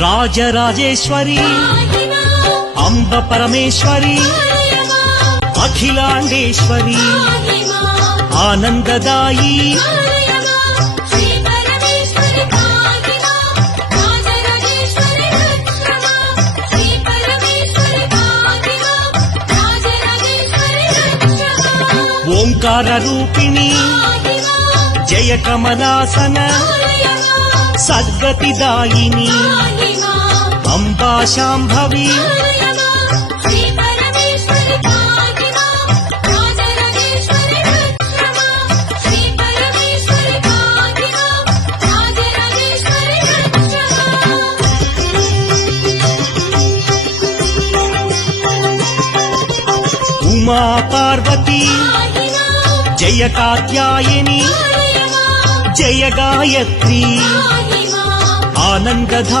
రాజరాజేశ్వరి అంబ పరమేశ్వరి అఖిలాండేశ్వరి ఆనందదాయి ఓంకార రూపిణి జయ కమలాసన సద్గతిదాయిని అంబా శాంభవి ఉమా పార్వతి జయ కాత్యాయని జయ గాయత్రి ఆనందధాయిని